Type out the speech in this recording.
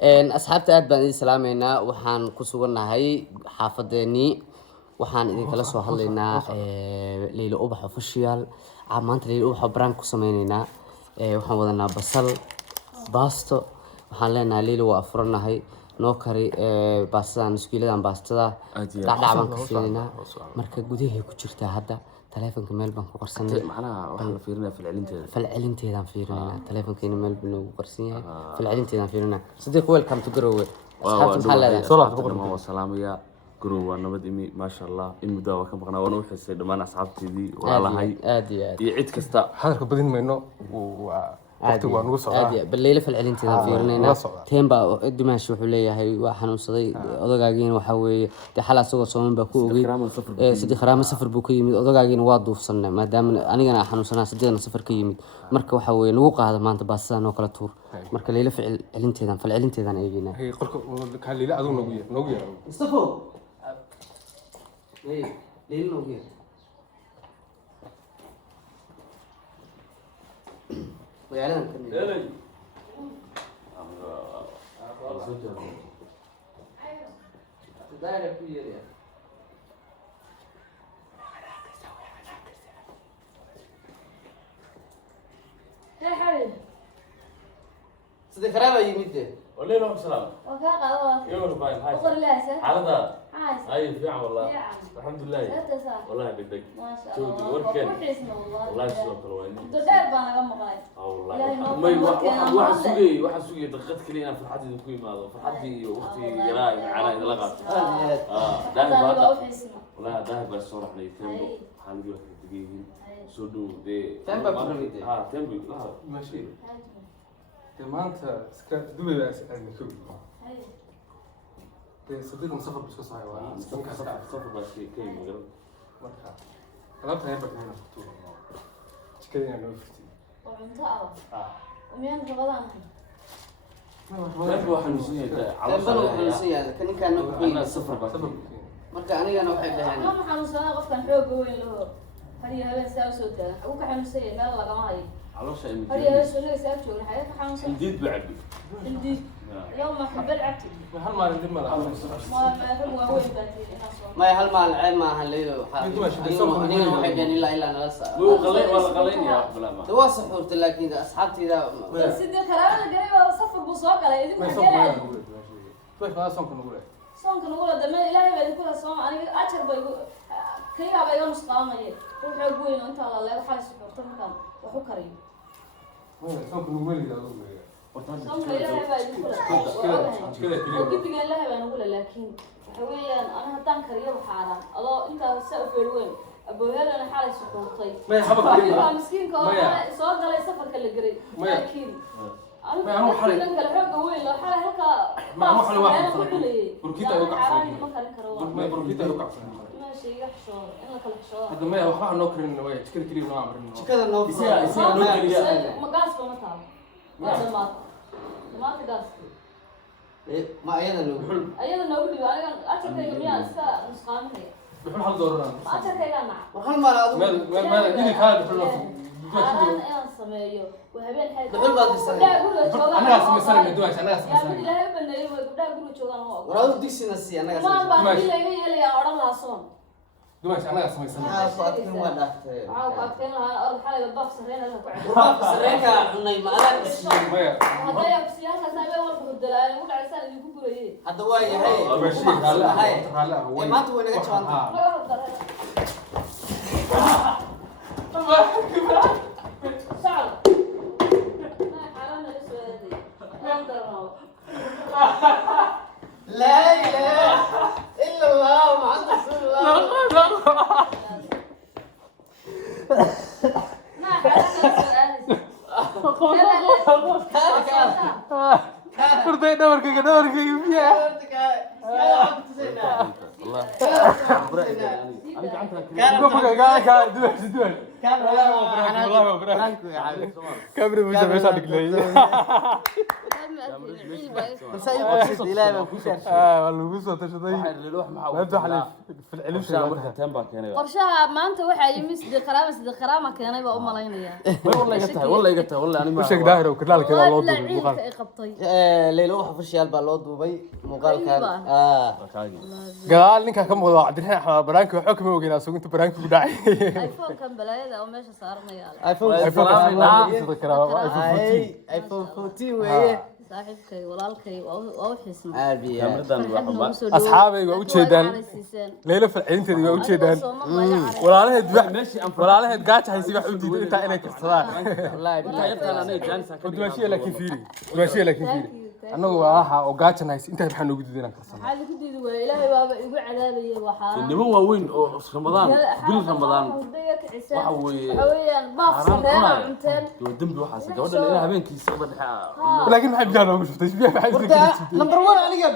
asxaabta aad baan idin salaameynaa waxaan ku sugannahay xaafadeennii waxaan idinkala soo hadlaynaa Leyla Ubax official maanta Leyla Ubax brand ku sameyneynaa waxaan wadanaa basal baasto waxaan leenahay Leyla waa afuranahay noo kari baastadan iskiiladan baastada dhacdhacan ka fiirinaa marka gudaha ku jirtaa hadda telefonka meel baan ku qarsanay macnaha waxaan la fiirinaa falcelinteedaan fiirinaa telefonkeena meel buu noogu qarsan yahay falcelinteedaan fiirinaa sidii welcome to Garowe asxaabta maxaa leedahay waa salaamaya Garowe waa nabad imi maasha Allah in muddo waa ka maqnaa waan u xisay dhamaan asxaabteedii waa lahay aad iyo cid kasta hadalka badin mayno waa waqti waa nagu socdaa aad balleeyla falcelinteedaan fiirinayna teemba Dimaash wuxuu leeyahay waa xanuunsaday odagaagiina waxa weeye xal asagoo Soomaan baa ku ogay sidii kharaama safar buu ka yimid odagaagiina waa duufsanay maadaama anigana xanuunsanaa sideedna safar ka yimid marka waxa weeye nagu qaada maanta baasada noo kala tuur marka Leyla falcelinteedaan eegina hay qolka ka Leyla aduu nagu yar Mustafa Leyla nagu yar magaaladan ka mid daara ku yeeray حبيبي sidii kharaaba yimid وليلهم السلام وكاقا يوم باين هاي وقر لاسه حالدا عايز هاي في عم والله فيعن. الحمد لله لا تسا والله بدك ما شاء شو الله وركن وحسن والله والله يسلمك الوالد دودار بانا غم قاي والله إلهي ما ما فرحك يا واحد سوقي دقت كلينا في حد يكون ماذا في حد وقتي قراي معنا اذا لغت داهب هذا وحسن والله داهب بس صراحه لي تمبو حالي واحد دقيقه سودو دي تمبو كله تمبو لا ماشي maanta iska duubay aan ku صديق مسافر بس صحيح وانا صفر بس كاين مغرب marka alaabta ay badnaan furto jikada aan loo furtay وعنت ومين غلطان ما هو حنسيه على teembana wuxuu siyaa kan ninkaan ku انا صفر بس marka anigana waxay dhahaan ما حنوسنا qofkan xoog weyn loo hariya habeen saa soo taag ugu ka xanuunsay meel laga ma hayo على شيء hariya habeen soo leeyahay saa joogna xayay ka xanuunsan جديد بعد جديد يوم ما حب لعبت hal maalin dib ma laha ما هو وين باتي ما هل مال عين ما هليلو anigana waxay dhahaan ilaa nala saa مو قليل ولا قليل يا بلا ما waa saxuurta laakiin asxaabtayda sidii qaraabada gareeba safar buu soo galay idin ma ma soo galay way faa soonka nagu leh soonka nagu wada ma ilaahay baa idin kula soo aniga ajar bay kayga bay iga nusqaamay wuxuu goyn inta la leeyahay waxa suxurta markaan wuxuu kariyo soonka nagu leeyahay aduu leeyahay soonka ilaahay baa idin kula jikada kaliya gidiga ilaahay baa nagu laakiin waxa weeyaan ana hadaan kariyo waxaan adoo inta saa u feerweyn abooheelana xalay suxurtay ma habab miskiinka oo soo galay safarka la garay laakiin أنا حالي كلا حاجة وين حالي هكا ما حالي واحد بركيتا يوقع ما بركيتا يوقع ماشي يحشر إنك الحشر هذا ما هو نوكر إنه ويا تشكل كريم نوع من jikada noo ما قاس ما تعب هذا ما تقاس ma ayada noo أيضا نقول لي أنا أشوف كيمياء أسا نسخان هي بحول حال دورنا أشوف كيمياء نع hal maal adu ما ديني هذا بحول أنا سميه وهبين حاجة بحول بعض السنة أنا اسمي سنة دواش أنا اسمي يا سنة بدي لا يبني يبغى يقول شو أنا war adu digsina si anaga ما بعدين اللي أورا لا صون دواش أنا اسمي سنة faadkin waa dhaaftay عاو أكتنها أرض حالة الباف سرينا لها warbaabka sareenka cunay ma adag isii ما هذا يبسيها سامي ورد الدلال مو على سنة يجيبوا كوري hadda waa yahay ماشي هلا هو maanta way naga jabantay صعب ما حرامنا لسه لا اله الا الله محمد رسول الله ما حرامنا فرضي دورك فيها كاميرا بس أي قصة إلهي ما في شيء والله بس تشدي ما انت حلف في العلم qorshaha maanta waxa yimid sidii qaraama keenay baa u malaynaya وش داهر وكذا كذا الله المقال ay qabtay ليلى وحى فشيال baa loo duubay muuqaalkan قال ninka ka muuqdo Cabdiraxmaan Axmed baraanka waxa kuma ogeynaa suuqinta baraanka ku dhacay iPhone kan balaayada oo meesha saarnaya iPhone 14 weeye saaxiibkay walaalkay waa u xiisma asxaabay waa u jeedaan leelo falcelinteedii waa u jeedaan walaalaheed gaaja haysi wax u diiday inta inay karsadaan wallahi laakiin fiiri annagu waa waxa oo gaajan haysi inta maxaa noogu diiday inaan karsano maxaa lagu diiday waa ilaahay baaba igu cadaabayay waxa niman waaweyn oo Ramadaan bil Ramadaan waxa weeyaan baaf sareena cunteen dambi waxaas gabadha ilaa habeenkii saqda dhexe laakiin maxay bidaan ugu shuftay number 1 aniga